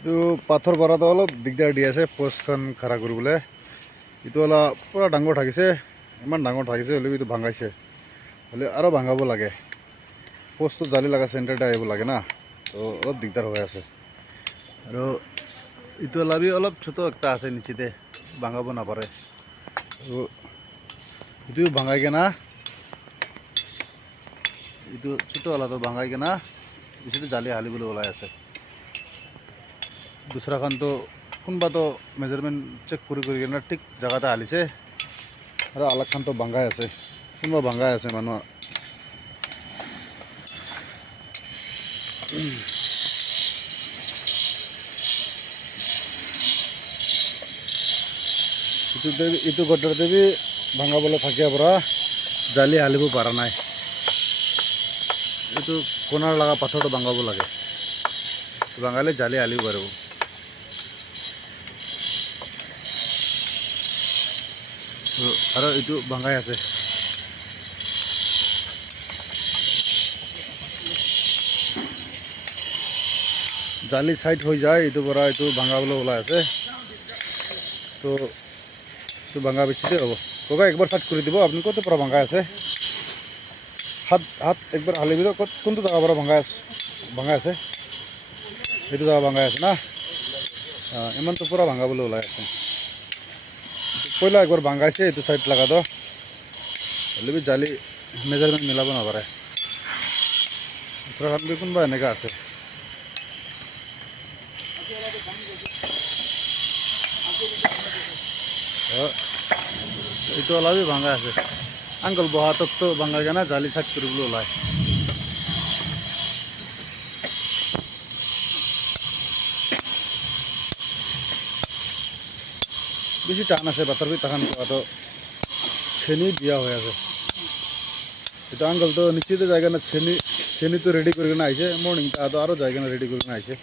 এইটো পাথৰ পৰাটো অলপ দিগদাৰ দি আছে পোষ্টখন খাৰা কৰিবলৈ। এইটো অলপ পূৰা ডাঙৰ থাকিছে, ইমান ডাঙৰ থাকিছে হ'লেও এইটো ভাঙাইছে, হ'লে আৰু ভাঙাব লাগে। পোষ্টটো জালি লগা চেণ্টাৰতে আহিব লাগে না, তো অলপ দিগদাৰ হৈ আছে। আৰু এইটো অলপ ছোট একটা আছে নিচেতে, ভাঙাব নাপাৰে। তো এইটো ভাঙাই কেনা, এইটো ছোট ওলাটো ভাঙাই কেনা পিছতে জালি হালিবলৈ ওলাই আছে। দুসৰাখনটো কোনোবাতো মেজাৰমেণ্ট চেক কৰি কিনে ঠিক জেগাতে হালিছে, আৰু আলাগখানটো ভাঙাই আছে, কোনোবা ভাঙাই আছে মানুহ। এইটো গড্ডাৰতে বি ভাঙাবলৈ থাকিয়া পৰা জালি হালিব পৰা নাই। এইটো কোণাৰ লগা পাথৰটো ভাঙাব লাগে, ভাঙালে জালি হালিব পাৰিব। আৰু এইটো ভাঙাই আছে। জালি সাইড হৈ যায়, এইটোৰ পৰা এইটো ভাঙাবলৈ ওলাই আছে। তো এইটো ভাঙা বেছিতে হ'ব। ককা একবাৰ সাইড কৰি দিব, আপুনি ক'ত পৰা ভাঙাই আছে? হাত একবাৰ হালি দিব, কোনটো জেগাৰ পৰা ভাঙাই আছে? এইটো জেগা ভাঙাই আছে না, ইমানটো পূৰা ভাঙাবলৈ ওলাই আছে। পইলা একবাৰ ভাঙাইছে এইটো সাইড লগাটো, হ'লে বি জালি মেজাৰমেণ্ট মিলাব নাপাৰে। উত্তৰাখণ্ড বি কোনোবা এনেকুৱা আছে। এইটো অলপই ভাঙাই আছে। আংকল বহা তকটো ভাঙাই কেনে জালি সাইড কৰিবলৈ ওলায়। বেছি টান আছে পাথৰ তাখান পোৱাটো, চেনি দিয়া হৈ আছে। এইটো আংকলটো নিশ্চিত জায়গা না চেনিটো ৰেডি কৰি কিনে আহিছে, মৰ্নিং তাহাঁতো আৰু জায়গা না ৰেডি কৰি কিনে আহিছে।